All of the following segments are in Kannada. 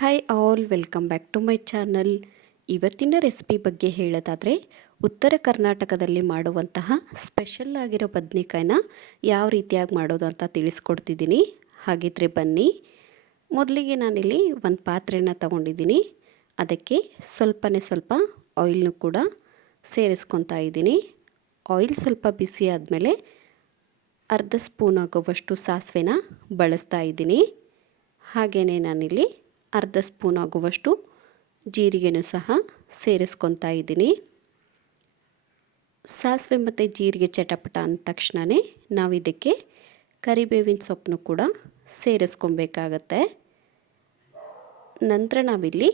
Hi all, welcome back to my channel. ಇವತ್ತಿನ ರೆಸಿಪಿ ಬಗ್ಗೆ ಹೇಳೋದಾದರೆ, ಉತ್ತರ ಕರ್ನಾಟಕದಲ್ಲಿ ಮಾಡುವಂತಹ ಸ್ಪೆಷಲ್ ಆಗಿರೋ ಬದ್ನೆಕಾಯಿನ ಯಾವ ರೀತಿಯಾಗಿ ಮಾಡೋದು ಅಂತ ತಿಳಿಸ್ಕೊಡ್ತಿದ್ದೀನಿ. ಹಾಗಿದ್ರೆ ಬನ್ನಿ. ಮೊದಲಿಗೆ ನಾನಿಲ್ಲಿ ಒಂದು ಪಾತ್ರೆನ ತಗೊಂಡಿದ್ದೀನಿ. ಅದಕ್ಕೆ ಸ್ವಲ್ಪ ಆಯಿಲ್ನು ಕೂಡ ಸೇರಿಸ್ಕೊತಾ ಇದ್ದೀನಿ. ಆಯಿಲ್ ಸ್ವಲ್ಪ ಬಿಸಿ ಆದಮೇಲೆ ಅರ್ಧ ಸ್ಪೂನ್ ಆಗುವಷ್ಟು ಸಾಸಿವೆನ ಬಳಸ್ತಾ ಇದ್ದೀನಿ. ಹಾಗೆಯೇ ನಾನಿಲ್ಲಿ ಅರ್ಧ ಸ್ಪೂನ್ ಆಗುವಷ್ಟು ಜೀರಿಗೆನೂ ಸಹ ಸೇರಿಸ್ಕೊತಾ ಇದ್ದೀನಿ. ಸಾಸಿವೆ ಮತ್ತು ಜೀರಿಗೆ ಚಟಪಟ ಅಂದ ತಕ್ಷಣವೇ ನಾವು ಇದಕ್ಕೆ ಕರಿಬೇವಿನ ಸೊಪ್ಪನ್ನು ಕೂಡ ಸೇರಿಸ್ಕೊಬೇಕಾಗತ್ತೆ. ನಂತರ ನಾವಿಲ್ಲಿ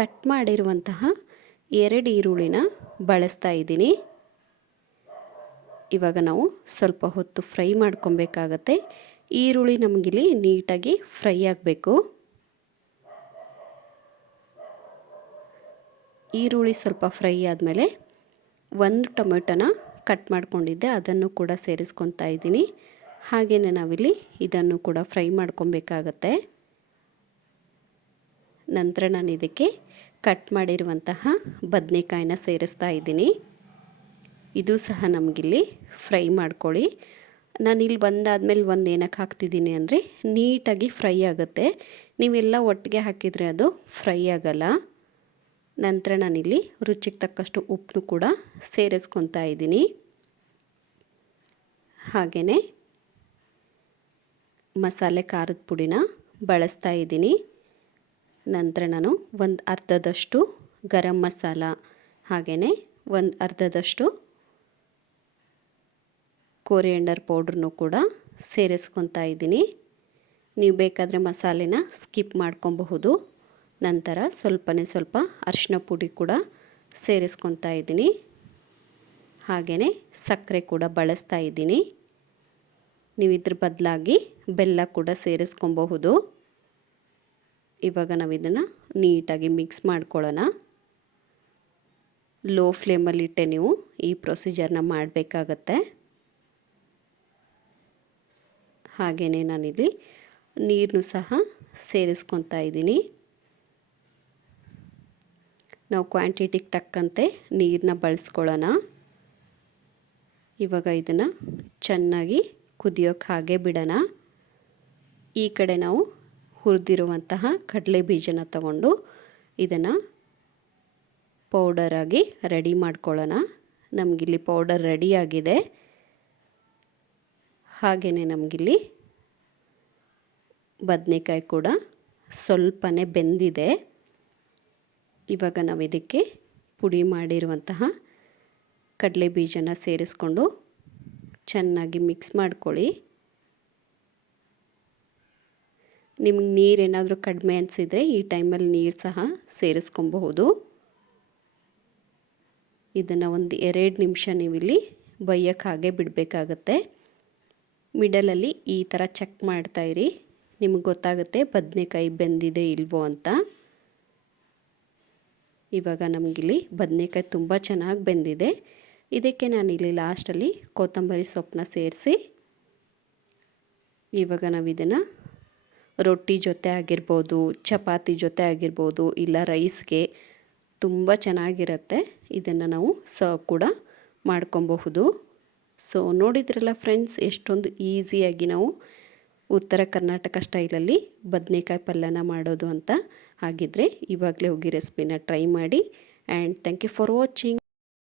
ಕಟ್ ಮಾಡಿರುವಂತಹ 2 ಈರುಳ್ಳಿನ ಬಳಸ್ತಾ ಇದ್ದೀನಿ. ಇವಾಗ ನಾವು ಸ್ವಲ್ಪ ಹೊತ್ತು ಫ್ರೈ ಮಾಡ್ಕೊಬೇಕಾಗತ್ತೆ. ಈರುಳ್ಳಿ ನಮಗಿಲ್ಲಿ ನೀಟಾಗಿ ಫ್ರೈ ಆಗಬೇಕು. ಈರುಳ್ಳಿ ಸ್ವಲ್ಪ ಫ್ರೈ ಆದಮೇಲೆ 1 ಟೊಮೆಟೊನ ಕಟ್ ಮಾಡ್ಕೊಂಡಿದ್ದೆ, ಅದನ್ನು ಕೂಡ ಸೇರಿಸ್ಕೊತಾ ಇದ್ದೀನಿ. ಹಾಗೆಯೇ ನಾವಿಲ್ಲಿ ಇದನ್ನು ಕೂಡ ಫ್ರೈ ಮಾಡ್ಕೊಬೇಕಾಗತ್ತೆ. ನಂತರ ನಾನು ಇದಕ್ಕೆ ಕಟ್ ಮಾಡಿರುವಂತಹ ಬದನೆಕಾಯಿನ ಸೇರಿಸ್ತಾ ಇದ್ದೀನಿ. ಇದು ಸಹ ನಮಗಿಲ್ಲಿ ಫ್ರೈ ಮಾಡ್ಕೊಳ್ಳಿ. ನಾನಿಲ್ಲಿ ಒಂದಾದ್ಮೇಲೆ ಒಂದು ಏನಕ್ಕೆ ಹಾಕ್ತಿದ್ದೀನಿ ಅಂದರೆ ನೀಟಾಗಿ ಫ್ರೈ ಆಗುತ್ತೆ. ನೀವೆಲ್ಲ ಒಟ್ಟಿಗೆ ಹಾಕಿದರೆ ಅದು ಫ್ರೈ ಆಗಲ್ಲ. ನಂತರ ನಾನಿಲ್ಲಿ ರುಚಿಗೆ ತಕ್ಕಷ್ಟು ಉಪ್ಪನ್ನು ಕೂಡ ಸೇರಿಸ್ಕೊತಾ ಇದ್ದೀನಿ. ಹಾಗೆಯೇ ಮಸಾಲೆ ಖಾರದ ಪುಡಿನ ಬಳಸ್ತಾ ಇದ್ದೀನಿ. ನಂತರ ನಾನು ಒಂದು ಅರ್ಧದಷ್ಟು ಗರಂ ಮಸಾಲ, ಹಾಗೆಯೇ ಒಂದು ಅರ್ಧದಷ್ಟು ಕೊರಿಯಂಡರ್ ಪೌಡ್ರನ್ನು ಕೂಡ ಸೇರಿಸ್ಕೊತಾ ಇದ್ದೀನಿ. ನೀವು ಬೇಕಾದರೆ ಮಸಾಲೆನ ಸ್ಕಿಪ್ ಮಾಡ್ಕೊಬಹುದು. ನಂತರ ಸ್ವಲ್ಪ ಅರಿಶಿನ ಪುಡಿ ಕೂಡ ಸೇರಿಸ್ಕೊತಾ ಇದ್ದೀನಿ. ಹಾಗೆಯೇ ಸಕ್ಕರೆ ಕೂಡ ಬಳಸ್ತಾ ಇದ್ದೀನಿ. ನೀವು ಇದ್ರ ಬದಲಾಗಿ ಬೆಲ್ಲ ಕೂಡ ಸೇರಿಸ್ಕೊಬಹುದು. ಇವಾಗ ನಾವು ಇದನ್ನು ನೀಟಾಗಿ ಮಿಕ್ಸ್ ಮಾಡ್ಕೊಳ್ಳೋಣ. ಲೋ ಫ್ಲೇಮಲ್ಲಿಟ್ಟೆ ನೀವು ಈ ಪ್ರೊಸೀಜರ್ನ ಮಾಡಬೇಕಾಗತ್ತೆ. ಹಾಗೆಯೇ ನಾನಿಲ್ಲಿ ನೀರನ್ನು ಸಹ ಸೇರಿಸ್ಕೊತಾ ಇದ್ದೀನಿ. ನಾವು ಕ್ವಾಂಟಿಟಿಗೆ ತಕ್ಕಂತೆ ನೀರನ್ನ ಬಳಸ್ಕೊಳ್ಳೋಣ. ಇವಾಗ ಇದನ್ನು ಚೆನ್ನಾಗಿ ಕುದಿಯೋಕ್ಕೆ ಹಾಗೆ ಬಿಡೋಣ. ಈ ಕಡೆ ನಾವು ಹುರಿದಿರುವಂತಹ ಕಡಲೆ ಬೀಜನ ತಗೊಂಡು ಇದನ್ನು ಪೌಡರಾಗಿ ರೆಡಿ ಮಾಡ್ಕೊಳ್ಳೋಣ. ನಮಗಿಲ್ಲಿ ಪೌಡರ್ ರೆಡಿಯಾಗಿದೆ. ಹಾಗೆಯೇ ನಮಗಿಲ್ಲಿ ಬದನೆಕಾಯಿ ಕೂಡ ಸ್ವಲ್ಪನೇ ಬೆಂದಿದೆ. ಇವಾಗ ನಾವು ಇದಕ್ಕೆ ಪುಡಿ ಮಾಡಿರುವಂತಹ ಕಡಲೆ ಬೀಜನ ಸೇರಿಸ್ಕೊಂಡು ಚೆನ್ನಾಗಿ ಮಿಕ್ಸ್ ಮಾಡ್ಕೊಳ್ಳಿ. ನಿಮಗೆ ನೀರೇನಾದರೂ ಕಡಿಮೆ ಅನಿಸಿದರೆ ಈ ಟೈಮಲ್ಲಿ ನೀರು ಸಹ ಸೇರಿಸ್ಕೊಬಹುದು. ಇದನ್ನು ಒಂದು 2 ನಿಮಿಷ ನೀವಿಲ್ಲಿ ಬೇಯೋಕ್ಕೆ ಹಾಗೆ ಬಿಡಬೇಕಾಗತ್ತೆ. ಮಿಡಲಲ್ಲಿ ಈ ಥರ ಚೆಕ್ ಮಾಡ್ತಾಯಿರಿ. ನಿಮಗೆ ಗೊತ್ತಾಗುತ್ತೆ ಬದನೆಕಾಯಿ ಬೆಂದಿದೆ ಇಲ್ವೋ ಅಂತ. ಇವಾಗ ನಮಗಿಲ್ಲಿ ಬದನೆಕಾಯಿ ತುಂಬ ಚೆನ್ನಾಗಿ ಬೆಂದಿದೆ. ಇದಕ್ಕೆ ನಾನಿಲ್ಲಿ ಲಾಸ್ಟಲ್ಲಿ ಕೊತ್ತಂಬರಿ ಸೊಪ್ಪನ್ನ ಸೇರಿಸಿ ಇವಾಗ ನಾವು ಇದನ್ನು ರೊಟ್ಟಿ ಜೊತೆ ಆಗಿರ್ಬೋದು, ಚಪಾತಿ ಜೊತೆ ಆಗಿರ್ಬೋದು, ಇಲ್ಲ ರೈಸ್ಗೆ ತುಂಬ ಚೆನ್ನಾಗಿರುತ್ತೆ. ಇದನ್ನು ನಾವು ಸರ್ವ್ ಕೂಡ ಮಾಡ್ಕೊಬಹುದು. ಸೊ ನೋಡಿದ್ರಲ್ಲ ಫ್ರೆಂಡ್ಸ್, ಎಷ್ಟೊಂದು ಈಸಿಯಾಗಿ ನಾವು ಉತ್ತರ ಕರ್ನಾಟಕ ಸ್ಟೈಲಲ್ಲಿ ಬದನೆಕಾಯಿ ಪಲ್ಯನ ಮಾಡೋದು ಅಂತ. ಹಾಗಿದ್ರೆ ಇವಾಗಲೇ ಹೋಗಿ ರೆಸಿಪಿನ ಟ್ರೈ ಮಾಡಿ. And thank you for watching.